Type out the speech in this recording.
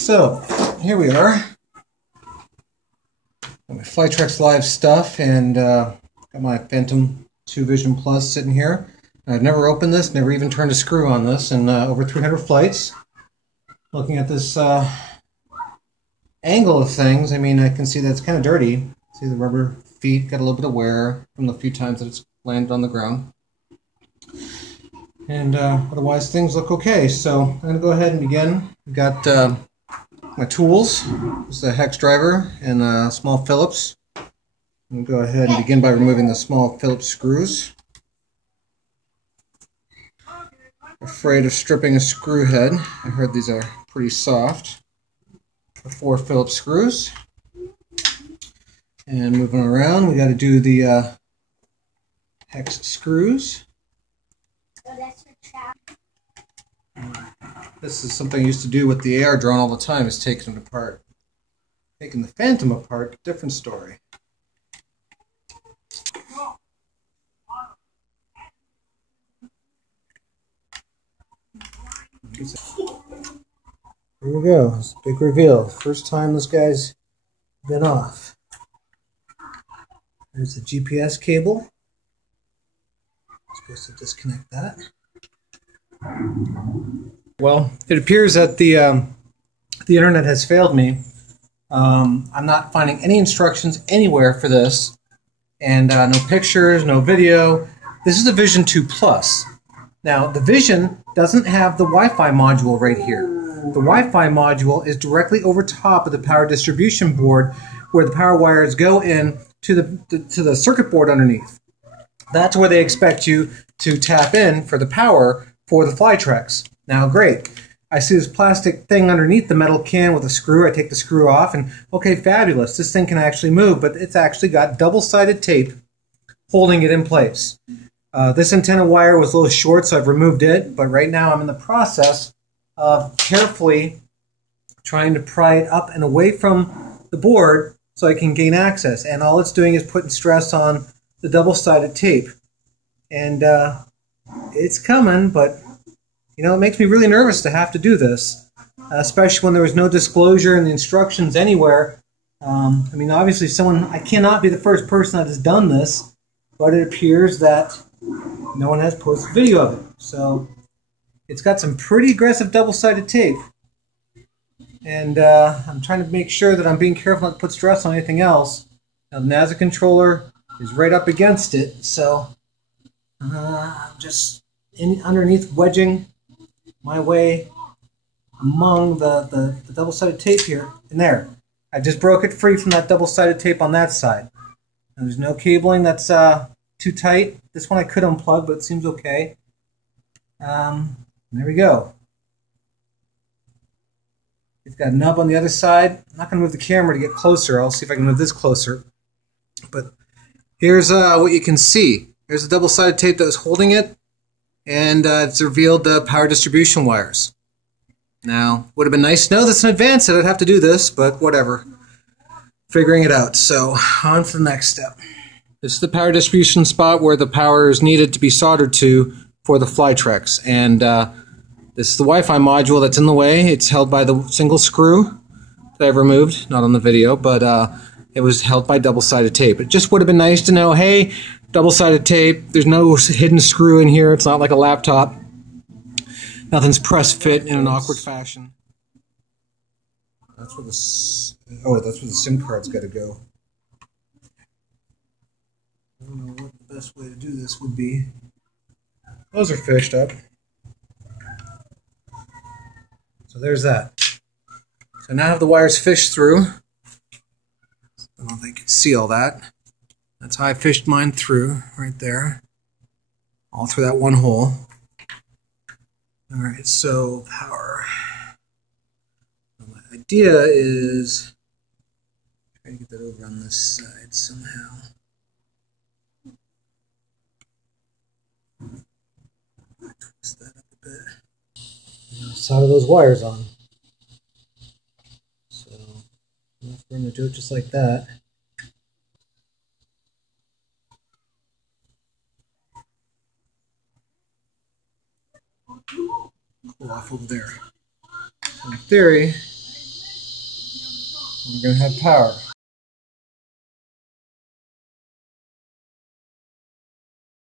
So here we are. Got my Flytrex Live stuff, and got my Phantom 2 Vision Plus sitting here. I've never opened this, never even turned a screw on this in over 300 flights. Looking at this angle of things, I mean, I can see that it's kind of dirty. See the rubber feet got a little bit of wear from the few times that it's landed on the ground. And otherwise things look okay. So I'm going to go ahead and begin. We've got my tools. This is a hex driver and a small Phillips. I'm going to go ahead and begin by removing the small Phillips screws. Afraid of stripping a screw head. I heard these are pretty soft. 4 Phillips screws. And moving around, we got to do the hex screws. So that's your trap. This is something I used to do with the AR drone all the time, is taking them apart. Taking the Phantom apart, different story. Here we go. It's a big reveal. First time this guy's been off. There's the GPS cable. I'm supposed to disconnect that. Well, it appears that the internet has failed me. I'm not finding any instructions anywhere for this, and no pictures, no video. This is the Vision 2 Plus. Now, the Vision doesn't have the Wi-Fi module right here. The Wi-Fi module is directly over top of the power distribution board, where the power wires go in to the circuit board underneath. That's where they expect you to tap in for the power for the Flytrex. Now, great. I see this plastic thing underneath the metal can with a screw. I take the screw off, and okay, fabulous. This thing can actually move, but it's actually got double-sided tape holding it in place. This antenna wire was a little short, so I've removed it, but right now I'm in the process of carefully trying to pry it up and away from the board so I can gain access. And all it's doing is putting stress on the double-sided tape. And it's coming, but you know, it makes me really nervous to have to do this, especially when there was no disclosure in the instructions anywhere. I mean, obviously I cannot be the first person that has done this, but it appears that no one has posted video of it. So it's got some pretty aggressive double-sided tape. And I'm trying to make sure that I'm being careful not to put stress on anything else. Now, the NASA controller is right up against it, so I'm just underneath wedging my way among the double-sided tape here and there. I just broke it free from that double-sided tape on that side. And there's no cabling that's too tight. This one I could unplug, but it seems okay. There we go. It's got a nub on the other side. I'm not going to move the camera to get closer. I'll see if I can move this closer. But here's what you can see. There's the double-sided tape that was holding it, and it's revealed the power distribution wires. Now, would have been nice to know this in advance that I'd have to do this, but whatever. Figuring it out. So, on to the next step. This is the power distribution spot where the power is needed to be soldered to for the Flytrex. And this is the Wi-Fi module that's in the way. It's held by the single screw that I've removed, not on the video, but it was held by double-sided tape. It just would have been nice to know, hey, double-sided tape, there's no hidden screw in here, it's not like a laptop. Nothing's press-fit in an awkward fashion. That's where the SIM card's got to go. I don't know what the best way to do this would be. Those are fished up. So there's that. So now I have the wires fished through. I don't know if they can see all that. That's how I fished mine through, right there. All through that one hole. Alright, so power. Well, my idea is try to get that over on this side somehow. Twist that up a bit. And solder those wires on. So we're going to do it just like that. Cool off over there. In theory, We're going to have power.